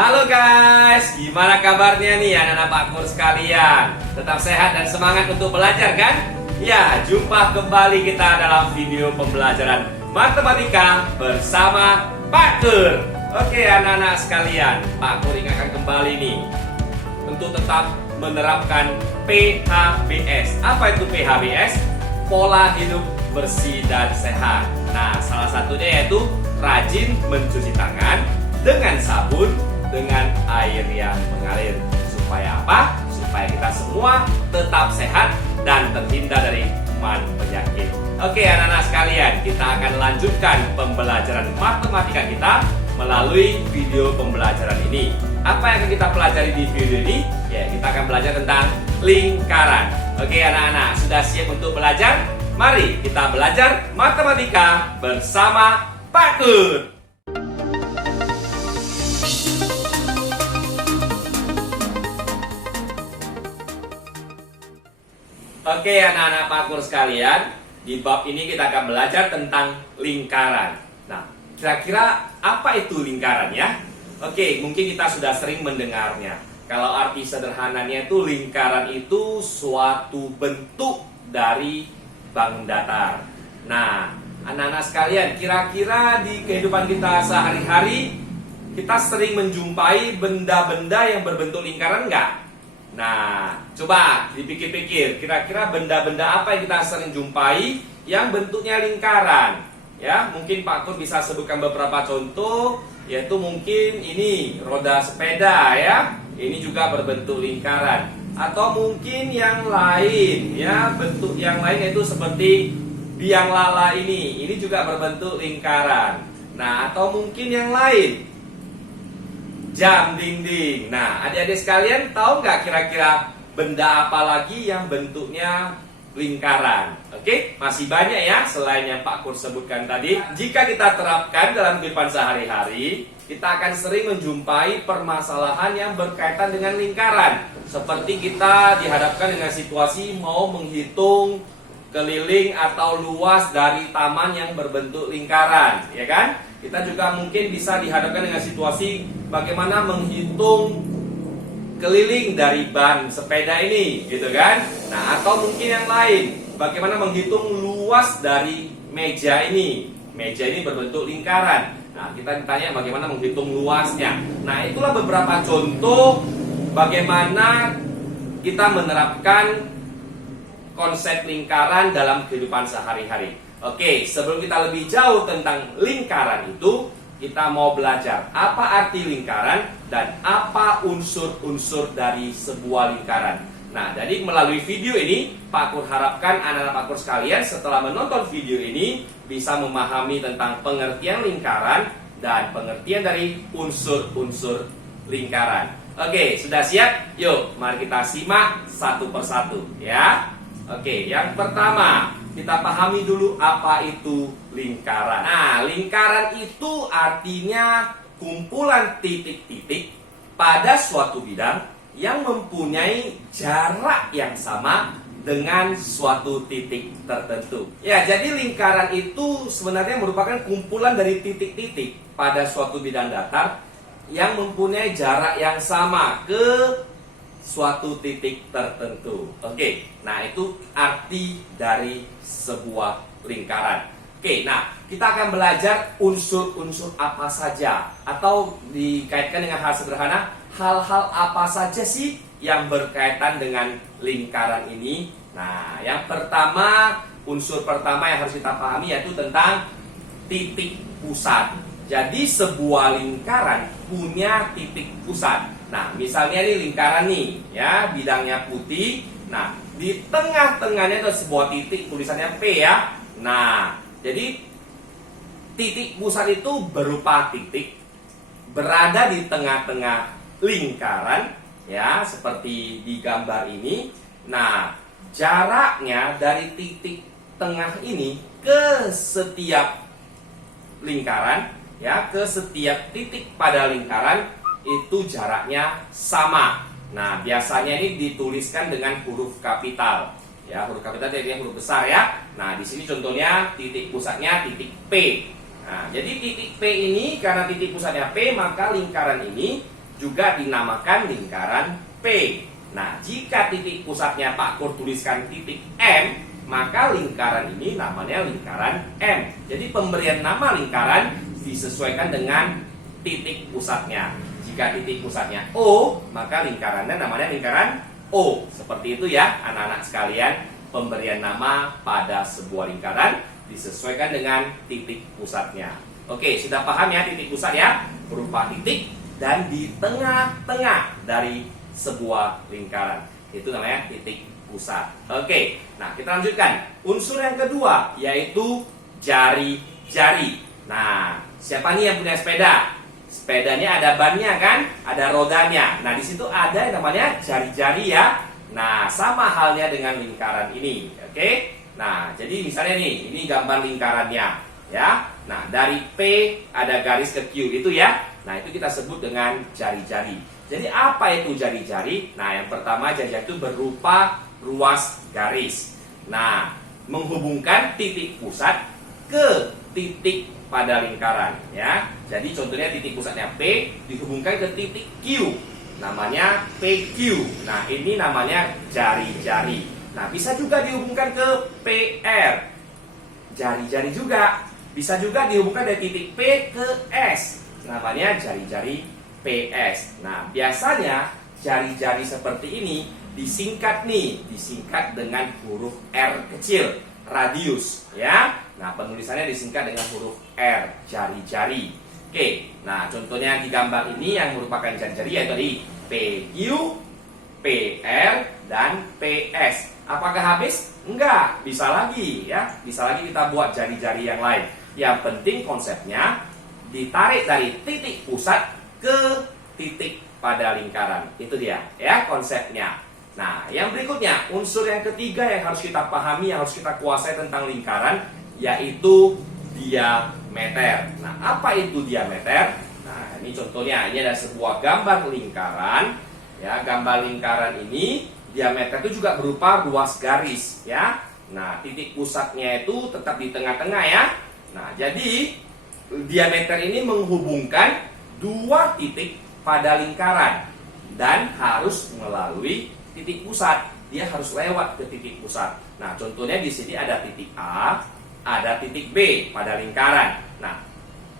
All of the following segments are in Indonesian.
Halo guys, gimana kabarnya nih anak-anak Pakkur sekalian? Tetap sehat dan semangat untuk belajar kan? Ya, jumpa kembali kita dalam video pembelajaran matematika bersama Pakkur. Oke anak-anak sekalian, Pakkur ingatkan kembali nih untuk tetap menerapkan PHBS. Apa itu PHBS? Pola hidup bersih dan sehat. Nah, salah satunya yaitu rajin mencuci tangan dengan sabun dengan air yang mengalir. Supaya apa? Supaya kita semua tetap sehat dan terhindar dari kuman penyakit. Oke anak-anak sekalian, kita akan lanjutkan pembelajaran matematika kita melalui video pembelajaran ini. Apa yang akan kita pelajari di video ini? Ya, kita akan belajar tentang lingkaran. Oke anak-anak, sudah siap untuk belajar? Mari kita belajar matematika bersama Pakkur. Oke anak-anak Pakkur sekalian, di bab ini kita akan belajar tentang lingkaran. Nah, kira-kira apa itu lingkaran ya? Oke, mungkin kita sudah sering mendengarnya. Kalau arti sederhananya itu lingkaran itu suatu bentuk dari bangun datar. Nah, anak-anak sekalian, kira-kira di kehidupan kita sehari-hari kita sering menjumpai benda-benda yang berbentuk lingkaran enggak? Nah, coba dipikir-pikir, kira-kira benda-benda apa yang kita sering jumpai yang bentuknya lingkaran? Ya, mungkin Pak Kur bisa sebutkan beberapa contoh, yaitu mungkin ini roda sepeda ya, ini juga berbentuk lingkaran. Atau mungkin yang lain, ya bentuk yang lain yaitu seperti biang lala ini juga berbentuk lingkaran. Nah, atau mungkin yang lain, jam dinding. Nah, adik-adik sekalian tahu nggak kira-kira benda apa lagi yang bentuknya lingkaran? Oke, masih banyak ya selain yang Pak Kur sebutkan tadi. Jika kita terapkan dalam kehidupan sehari-hari, kita akan sering menjumpai permasalahan yang berkaitan dengan lingkaran. Seperti kita dihadapkan dengan situasi mau menghitung keliling atau luas dari taman yang berbentuk lingkaran, ya kan? Kita juga mungkin bisa dihadapkan dengan situasi bagaimana menghitung keliling dari ban sepeda ini, gitu kan? Nah, atau mungkin yang lain, bagaimana menghitung luas dari meja ini. Meja ini berbentuk lingkaran. Nah, kita ditanya bagaimana menghitung luasnya. Nah, itulah beberapa contoh bagaimana kita menerapkan konsep lingkaran dalam kehidupan sehari-hari. Oke, sebelum kita lebih jauh tentang lingkaran itu, kita mau belajar apa arti lingkaran dan apa unsur-unsur dari sebuah lingkaran. Nah, jadi melalui video ini, Pak Kur harapkan anak-anak Pak Kur sekalian setelah menonton video ini bisa memahami tentang pengertian lingkaran dan pengertian dari unsur-unsur lingkaran. Oke, sudah siap? Yuk, mari kita simak satu persatu ya. Oke, yang pertama kita pahami dulu apa itu lingkaran. Nah, lingkaran itu artinya kumpulan titik-titik pada suatu bidang yang mempunyai jarak yang sama dengan suatu titik tertentu. Ya, jadi lingkaran itu sebenarnya merupakan kumpulan dari titik-titik pada suatu bidang datar yang mempunyai jarak yang sama ke suatu titik tertentu. Oke, nah itu arti dari sebuah lingkaran. Oke, nah kita akan belajar unsur-unsur apa saja, atau dikaitkan dengan hal sederhana, hal-hal apa saja sih yang berkaitan dengan lingkaran ini. Nah, yang pertama, unsur pertama yang harus kita pahami yaitu tentang titik pusat. Jadi sebuah lingkaran punya titik pusat. Nah, misalnya ini lingkaran nih, ya, bidangnya putih. Nah, di tengah-tengahnya ada sebuah titik, tulisannya P ya. Nah, jadi titik pusat itu berupa titik berada di tengah-tengah lingkaran, ya, seperti di gambar ini. Nah, jaraknya dari titik tengah ini ke setiap lingkaran, ya, ke setiap titik pada lingkaran itu jaraknya sama. Nah, biasanya ini dituliskan dengan huruf kapital. Ya, huruf kapital jadi huruf besar ya. Nah, di sini contohnya titik pusatnya titik P. Nah, jadi titik P ini karena titik pusatnya P, maka lingkaran ini juga dinamakan lingkaran P. Nah, jika titik pusatnya Pak Kur tuliskan titik M, maka lingkaran ini namanya lingkaran M. Jadi pemberian nama lingkaran disesuaikan dengan titik pusatnya. Jika titik pusatnya O, maka lingkarannya namanya lingkaran O. Seperti itu ya anak-anak sekalian, pemberian nama pada sebuah lingkaran disesuaikan dengan titik pusatnya. Oke, sudah paham ya titik pusat ya? Berupa titik dan di tengah-tengah dari sebuah lingkaran. Itu namanya titik pusat. Oke, nah kita lanjutkan. Unsur yang kedua yaitu jari-jari. Nah, siapa nih yang punya sepeda? Sepedanya ada bannya kan? Ada rodanya. Nah, di situ ada yang namanya jari-jari ya. Nah, sama halnya dengan lingkaran ini. Oke? Nah, jadi misalnya nih, ini gambar lingkarannya ya. Nah, dari P ada garis ke Q itu ya. Nah, itu kita sebut dengan jari-jari. Jadi apa itu jari-jari? Nah, yang pertama jari-jari itu berupa ruas garis. Nah, menghubungkan titik pusat ke titik pada lingkaran ya. Jadi contohnya titik pusatnya P dihubungkan ke titik Q. Namanya PQ. Nah, ini namanya jari-jari. Nah, bisa juga dihubungkan ke PR. Jari-jari juga. Bisa juga dihubungkan dari titik P ke S. Namanya jari-jari PS. Nah, biasanya jari-jari seperti ini disingkat dengan huruf R kecil, radius ya. Nah, penulisannya disingkat dengan huruf R, jari-jari. Oke, nah contohnya di gambar ini yang merupakan jari-jari yaitu tadi PQ, PR, dan PS. Apakah habis? Enggak, bisa lagi ya. Bisa lagi kita buat jari-jari yang lain. Yang penting konsepnya ditarik dari titik pusat ke titik pada lingkaran. Itu dia ya konsepnya. Nah, yang berikutnya, unsur yang ketiga yang harus kita pahami, yang harus kita kuasai tentang lingkaran, yaitu diameter. Nah, apa itu diameter? Nah, ini contohnya, ini ada sebuah gambar lingkaran. Ya, gambar lingkaran ini, diameter itu juga berupa ruas garis. Ya, nah titik pusatnya itu tetap di tengah-tengah ya. Nah, jadi diameter ini menghubungkan dua titik pada lingkaran dan harus melalui titik pusat. Dia harus lewat ke titik pusat. Nah, contohnya di sini ada titik A, ada titik B pada lingkaran. Nah,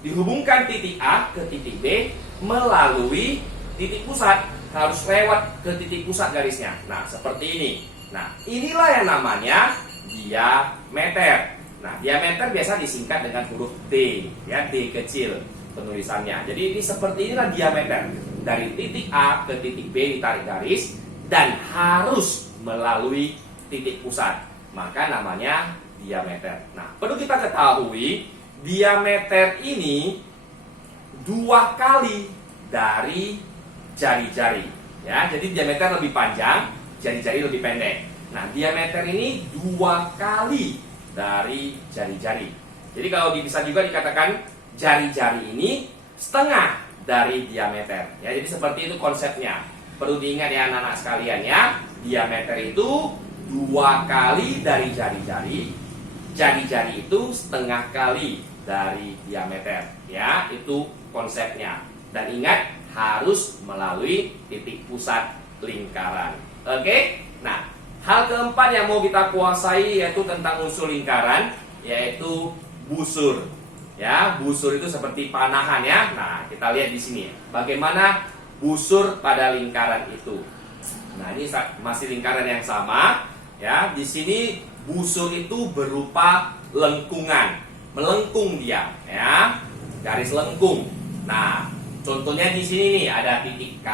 dihubungkan titik A ke titik B melalui titik pusat. Harus lewat ke titik pusat garisnya. Nah, seperti ini. Nah, inilah yang namanya diameter. Nah, diameter biasa disingkat dengan huruf D, ya, D kecil penulisannya. Jadi ini seperti inilah diameter. Dari titik A ke titik B ditarik garis dan harus melalui titik pusat. Maka namanya diameter. Nah, perlu kita ketahui diameter ini dua kali dari jari-jari. Ya, jadi diameter lebih panjang, jari-jari lebih pendek. Nah, diameter ini dua kali dari jari-jari. Jadi kalau bisa juga dikatakan jari-jari ini setengah dari diameter. Ya, jadi seperti itu konsepnya. Perlu diingat ya anak-anak sekalian ya. Diameter itu dua kali dari jari-jari. Jari-jari itu setengah kali dari diameter. Ya, itu konsepnya. Dan ingat harus melalui titik pusat lingkaran. Oke? Nah, hal keempat yang mau kita kuasai yaitu tentang unsur lingkaran, yaitu busur. Ya, busur itu seperti panahan ya. Nah, kita lihat di sini bagaimana busur pada lingkaran itu. Nah, ini masih lingkaran yang sama. Ya, di sini busur itu berupa lengkungan, melengkung dia, ya, garis lengkung. Nah, contohnya di sini nih ada titik K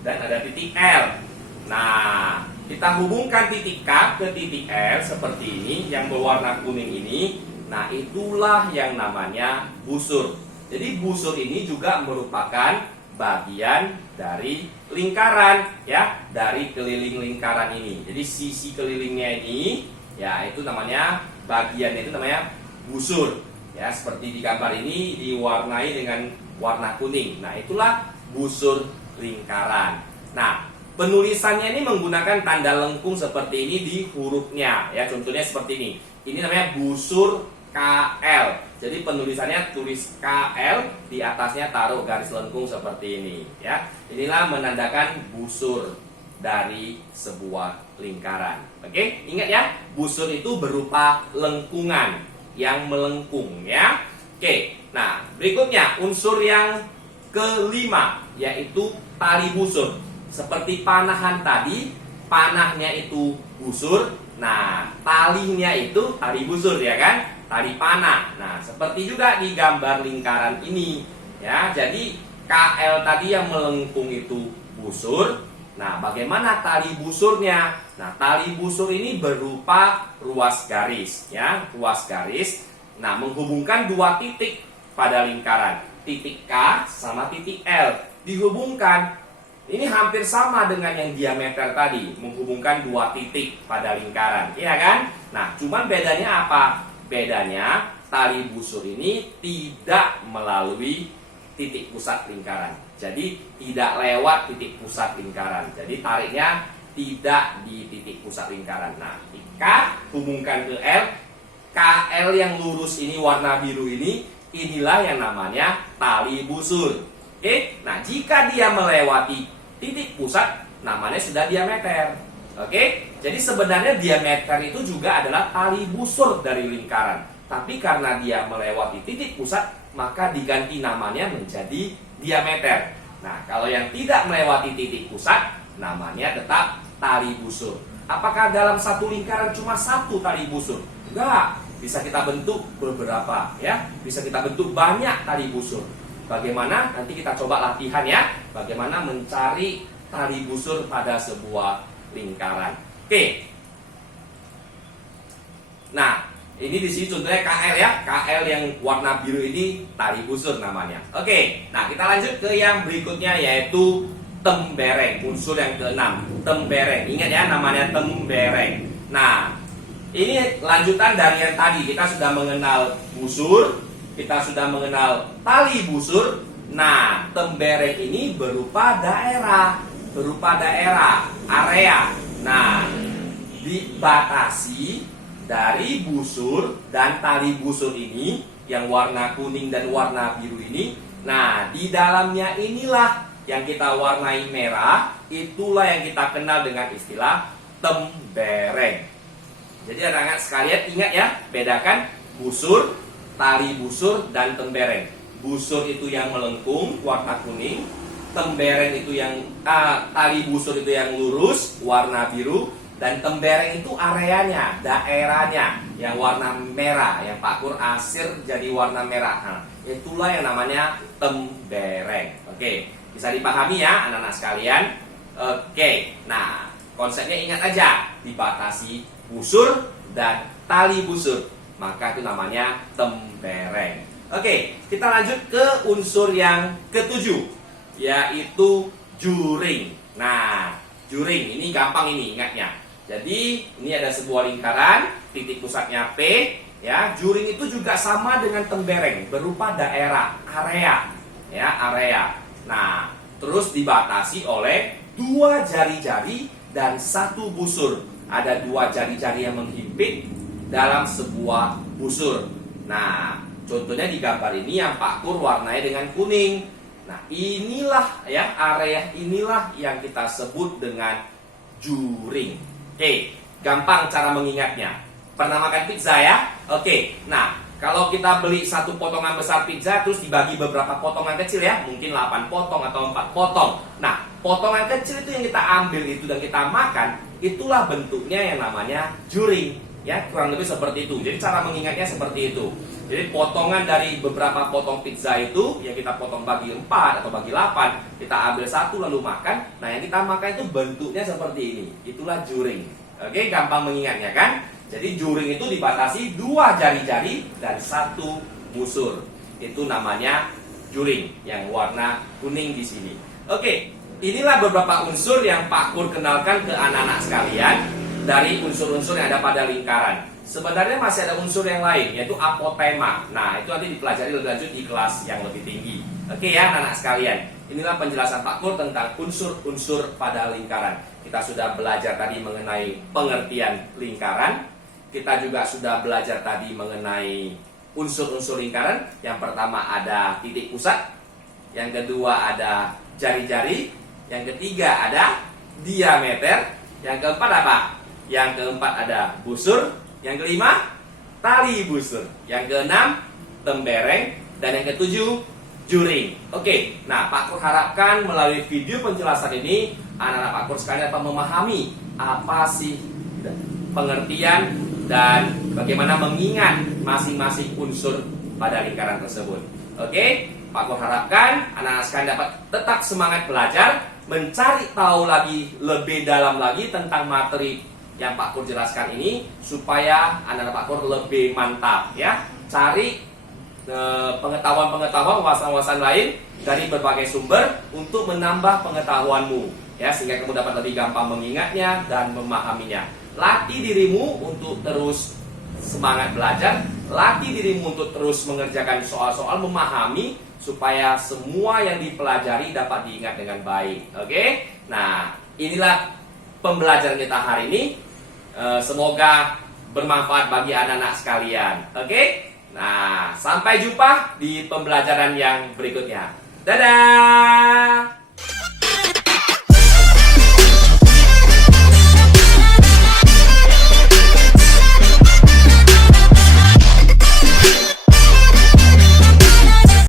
dan ada titik L. Nah, kita hubungkan titik K ke titik L seperti ini yang berwarna kuning ini. Nah, itulah yang namanya busur. Jadi busur ini juga merupakan bagian dari lingkaran ya, dari keliling lingkaran ini. Jadi sisi kelilingnya ini ya itu namanya bagian itu namanya busur. Ya, seperti di gambar ini diwarnai dengan warna kuning. Nah, itulah busur lingkaran. Nah, penulisannya ini menggunakan tanda lengkung seperti ini di hurufnya. Ya, contohnya seperti ini. Ini namanya busur KL. Jadi Jadi penulisannya tulis KL, di atasnya taruh garis lengkung seperti ini ya. Inilah menandakan busur dari sebuah lingkaran. Oke, ingat ya, busur itu berupa lengkungan yang melengkung ya. Oke, nah berikutnya unsur yang kelima yaitu tali busur. Seperti panahan tadi, panahnya itu busur. Nah, talinya itu tali busur ya kan? Tali panah. Nah, seperti juga di gambar lingkaran ini ya. Jadi KL tadi yang melengkung itu busur. Nah, bagaimana tali busurnya? Nah, tali busur ini berupa ruas garis ya, ruas garis. Nah, menghubungkan dua titik pada lingkaran. Titik K sama titik L dihubungkan. Ini hampir sama dengan yang diameter tadi, menghubungkan dua titik pada lingkaran, iya kan? Nah, cuman bedanya apa? Bedanya tali busur ini tidak melalui titik pusat lingkaran. Jadi tidak lewat titik pusat lingkaran. Jadi tariknya tidak di titik pusat lingkaran. Nah, K hubungkan ke L, KL yang lurus ini warna biru ini, inilah yang namanya tali busur. Oke, nah jika dia melewati titik pusat, namanya sudah diameter. Oke, jadi sebenarnya diameter itu juga adalah tali busur dari lingkaran. Tapi karena dia melewati titik pusat, maka diganti namanya menjadi diameter. Nah, kalau yang tidak melewati titik pusat, namanya tetap tali busur. Apakah dalam satu lingkaran cuma satu tali busur? Enggak, bisa kita bentuk beberapa ya, bisa kita bentuk banyak tali busur. Bagaimana? Nanti kita coba latihan ya. Bagaimana mencari tali busur pada sebuah lingkaran. Oke. Nah, ini di sini contohnya KL ya. KL yang warna biru ini tali busur namanya. Oke. Nah, kita lanjut ke yang berikutnya yaitu tembereng. Unsur yang keenam, tembereng. Ingat ya, namanya tembereng. Nah, ini lanjutan dari yang tadi. Kita sudah mengenal busur, kita sudah mengenal tali busur. Nah, tembereng ini berupa daerah, area. Nah, dibatasi dari busur dan tali busur ini yang warna kuning dan warna biru ini. Nah, di dalamnya inilah yang kita warnai merah, itulah yang kita kenal dengan istilah tembereng. Jadi anak-anak sekalian ingat ya, bedakan busur, tali busur, dan tembereng. Busur itu yang melengkung, warna kuning. Tembereng itu yang tali busur itu yang lurus, warna biru. Dan tembereng itu areanya, daerahnya, yang warna merah. Yang Pak Kur asir jadi warna merah. Nah, itulah yang namanya tembereng. Oke, bisa dipahami ya anak-anak sekalian. Oke, nah konsepnya ingat aja, dibatasi busur dan tali busur, maka itu namanya tembereng. Oke, kita lanjut ke unsur yang ketujuh, yaitu juring. Nah, juring ini gampang ini ingatnya. Jadi ini ada sebuah lingkaran, titik pusatnya P, ya. Juring itu juga sama dengan tembereng, berupa daerah, area, ya, area. Nah, terus dibatasi oleh dua jari-jari dan satu busur. Ada dua jari-jari yang menghimpit dalam sebuah busur. Nah, contohnya di gambar ini yang Pak Kur warnai dengan kuning. Nah, inilah ya, area inilah yang kita sebut dengan juring. Oke, gampang cara mengingatnya. Pernah makan pizza ya? Oke, nah kalau kita beli satu potongan besar pizza terus dibagi beberapa potongan kecil ya, mungkin 8 potong atau 4 potong. Nah, potongan kecil itu yang kita ambil itu dan kita makan, itulah bentuknya yang namanya juring. Ya, kurang lebih seperti itu. Jadi cara mengingatnya seperti itu. Jadi potongan dari beberapa potong pizza itu ya kita potong bagi 4 atau bagi 8, kita ambil satu lalu makan. Nah, yang kita makan itu bentuknya seperti ini. Itulah juring. Oke, gampang mengingatnya kan? Jadi juring itu dibatasi dua jari-jari dan satu busur. Itu namanya juring yang warna kuning di sini. Oke, inilah beberapa unsur yang Pak Kur kenalkan ke anak-anak sekalian dari unsur-unsur yang ada pada lingkaran. Sebenarnya masih ada unsur yang lain, yaitu apotema. Nah, itu nanti dipelajari lebih lanjut di kelas yang lebih tinggi. Oke ya anak-anak sekalian, inilah penjelasan Pak Kur tentang unsur-unsur pada lingkaran. Kita sudah belajar tadi mengenai pengertian lingkaran. Kita juga sudah belajar tadi mengenai unsur-unsur lingkaran. Yang pertama ada titik pusat, yang kedua ada jari-jari, yang ketiga ada diameter, yang keempat apa? Yang keempat ada busur, yang kelima tali busur, yang keenam tembereng, dan yang ketujuh juring. Oke, nah Pak Kur harapkan melalui video penjelasan ini anak-anak Pak Kur sekalian dapat memahami apa sih pengertian dan bagaimana mengingat masing-masing unsur pada lingkaran tersebut. Oke, Pak Kur harapkan anak-anak sekalian dapat tetap semangat belajar, mencari tahu lagi lebih dalam lagi tentang materi yang Pak Kur jelaskan ini, supaya anak-anak Pak Kur lebih mantap ya. Cari pengetahuan-pengetahuan, wawasan-wawasan lain dari berbagai sumber untuk menambah pengetahuanmu ya, sehingga kamu dapat lebih gampang mengingatnya dan memahaminya. Latih dirimu untuk terus semangat belajar, latih dirimu untuk terus mengerjakan soal-soal, memahami supaya semua yang dipelajari dapat diingat dengan baik. Oke? Nah, inilah pembelajaran kita hari ini. Semoga bermanfaat bagi anak-anak sekalian. Oke? Nah, sampai jumpa di pembelajaran yang berikutnya. Dadah!